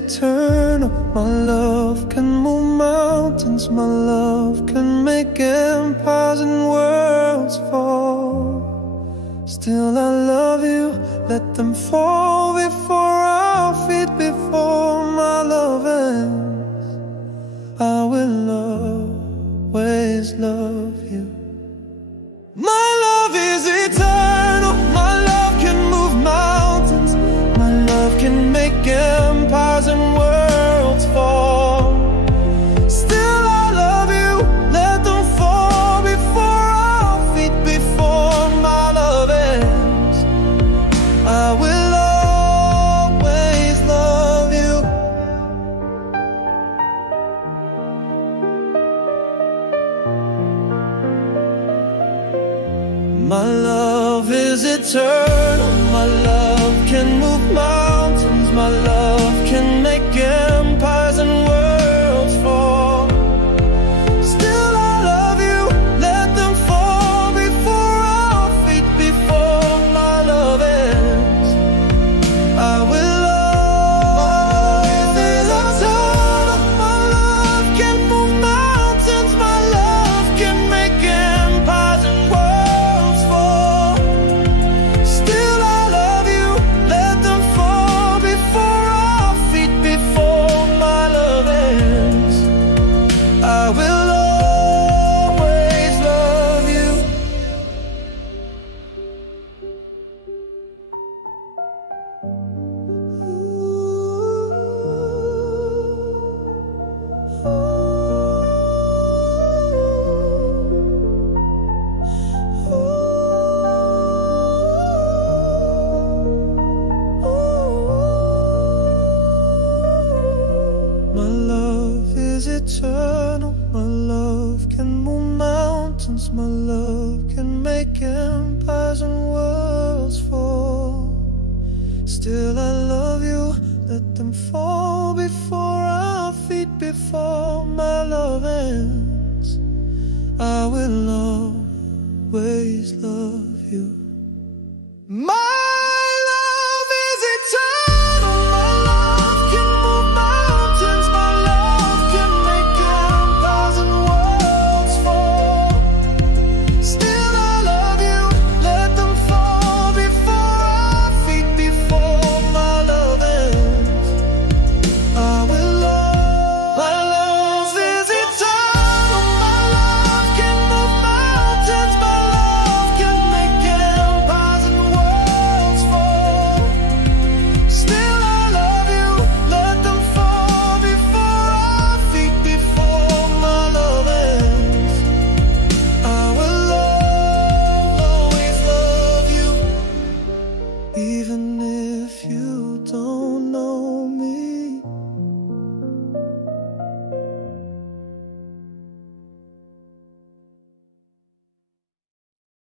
eternal. My love can move mountains. My love can make empires and worlds fall. Still I love you, let them fall before our feet, before my love ends. I will always love you. My love is eternal. My love can move mountains. My love can make empires and worlds fall. Still I love you, let them fall before our feet, before my love ends. I will always love you. My love is eternal. My love can move mountains. My love can make empires and worlds fall. Still I love you, let them fall before our feet, before my love ends. I will always eternal. My love can move mountains. My love can make empires and worlds fall. Still I love you, let them fall before our feet, before my love ends. I will always love you. My love is eternal. My love can move mountains. My love can make empires and worlds fall. Still I love you, let them fall before our feet, before my love ends. I will always love you. My